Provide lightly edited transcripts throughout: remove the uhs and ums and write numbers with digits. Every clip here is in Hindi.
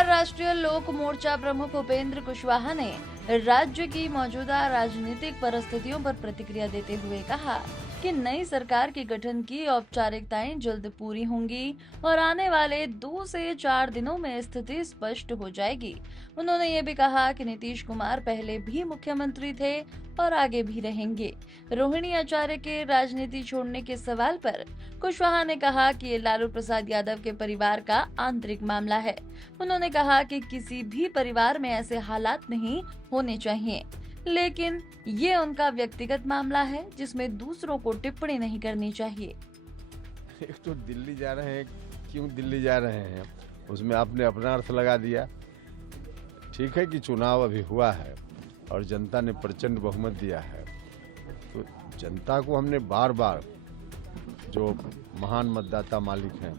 बिहार राष्ट्रीय लोक मोर्चा प्रमुख उपेंद्र कुशवाहा ने राज्य की मौजूदा राजनीतिक परिस्थितियों पर प्रतिक्रिया देते हुए कहा कि नई सरकार के गठन की औपचारिकताएं जल्द पूरी होंगी और आने वाले 2 से 4 दिनों में स्थिति स्पष्ट हो जाएगी। उन्होंने ये भी कहा कि नीतीश कुमार पहले भी मुख्यमंत्री थे और आगे भी रहेंगे। रोहिणी आचार्य के राजनीति छोड़ने के सवाल पर कुशवाहा ने कहा कि ये लालू प्रसाद यादव के परिवार का आंतरिक मामला है। उन्होंने कहा कि किसी भी परिवार में ऐसे हालात नहीं होने चाहिए, लेकिन ये उनका व्यक्तिगत मामला है जिसमें दूसरों को टिप्पणी नहीं करनी चाहिए। एक तो दिल्ली जा रहे हैं, क्यों दिल्ली जा रहे हैं उसमें आपने अपना अर्थ लगा दिया। ठीक है कि चुनाव अभी हुआ है और जनता ने प्रचंड बहुमत दिया है, तो जनता को हमने बार बार जो महान मतदाता मालिक हैं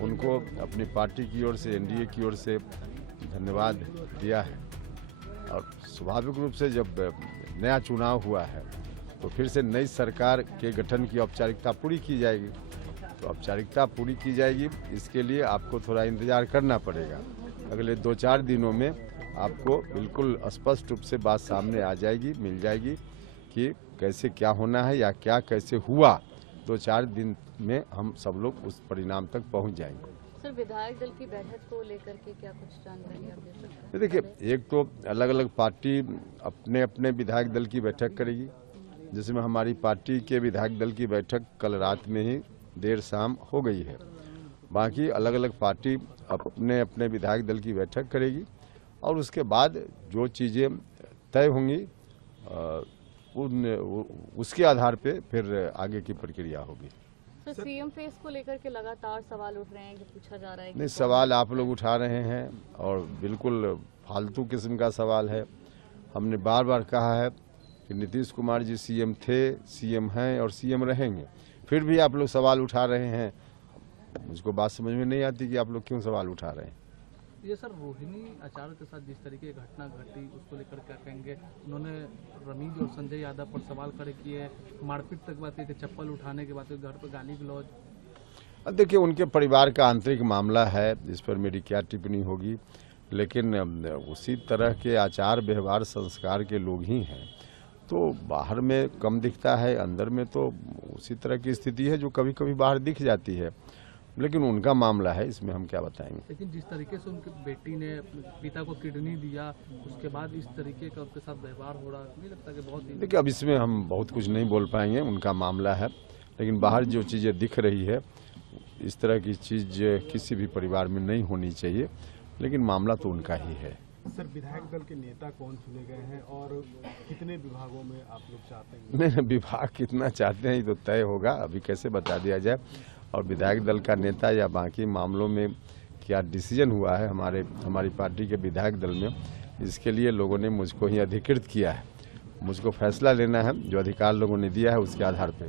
उनको अपनी पार्टी की ओर से, एनडीए की ओर से धन्यवाद दिया है। और स्वाभाविक रूप से जब नया चुनाव हुआ है तो फिर से नई सरकार के गठन की औपचारिकता पूरी की जाएगी। तो औपचारिकता पूरी की जाएगी, इसके लिए आपको थोड़ा इंतजार करना पड़ेगा। अगले 2-4 दिनों में आपको बिल्कुल स्पष्ट रूप से बात सामने आ जाएगी, मिल जाएगी कि कैसे क्या होना है या क्या कैसे हुआ। 2-4 दिन में हम सब लोग उस परिणाम तक पहुंच जाएंगे। सर, विधायक दल की बैठक को लेकर के क्या कुछ जानकारी आप दे सकते हैं? देखिए, एक तो अलग अलग पार्टी अपने अपने विधायक दल की बैठक करेगी, जिसमें हमारी पार्टी के विधायक दल की बैठक कल रात में ही देर शाम हो गई है। बाकी अलग अलग पार्टी अपने अपने विधायक दल की बैठक करेगी और उसके बाद जो चीज़ें तय होंगी उसके आधार पे फिर आगे की प्रक्रिया होगी। तो सीएम फेस को लेकर के लगातार सवाल उठ रहे हैं कि पूछा जा रहा है नहीं, सवाल आप लोग उठा रहे हैं और बिल्कुल फालतू किस्म का सवाल है। हमने बार बार कहा है कि नीतीश कुमार जी सीएम थे, सीएम हैं और सीएम रहेंगे, फिर भी आप लोग सवाल उठा रहे हैं। मुझको बात समझ में नहीं आती कि आप लोग क्यों सवाल उठा रहे हैं। ये सर, रोहिणी आचार्य के साथ जिस तरीके की घटना घटी उसको लेकर क्या कहेंगे? उन्होंने रमीज और संजय यादव पर सवाल खड़े किए, मारपीट तक बात की, चप्पल उठाने के बाद घर पर गाली गलौज। देखिए, उनके परिवार का आंतरिक मामला है, इस पर मेरी क्या टिप्पणी होगी, लेकिन उसी तरह के आचार व्यवहार संस्कार के लोग ही हैं। तो बाहर में कम दिखता है, अंदर में तो उसी तरह की स्थिति है जो कभी कभी बाहर दिख जाती है, लेकिन उनका मामला है, इसमें हम क्या बताएंगे। लेकिन जिस तरीके से उनकी बेटी ने अपने पिता को किडनी दिया, उसके बाद इस तरीके का उनके साथ व्यवहार हो रहा, नहीं लगता कि बहुत ही? देखिए, अब इसमें हम बहुत कुछ नहीं बोल पाएंगे, उनका मामला है, लेकिन बाहर जो चीज़ें दिख रही है इस तरह की चीज़ किसी भी परिवार में नहीं होनी चाहिए, लेकिन मामला तो उनका ही है। सर, विधायक दल के नेता कौन चुने गए हैं और कितने विभागों में आप लोग चाहते हैं? नहीं, विभाग कितना चाहते हैं ये तो तय होगा, अभी कैसे बता दिया जाए। और विधायक दल का नेता या बाकी मामलों में क्या डिसीजन हुआ है हमारी पार्टी के विधायक दल में, इसके लिए लोगों ने मुझको ही अधिकृत किया है। मुझको फैसला लेना है, जो अधिकार लोगों ने दिया है उसके आधार पर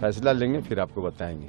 फैसला लेंगे, फिर आपको बताएंगे।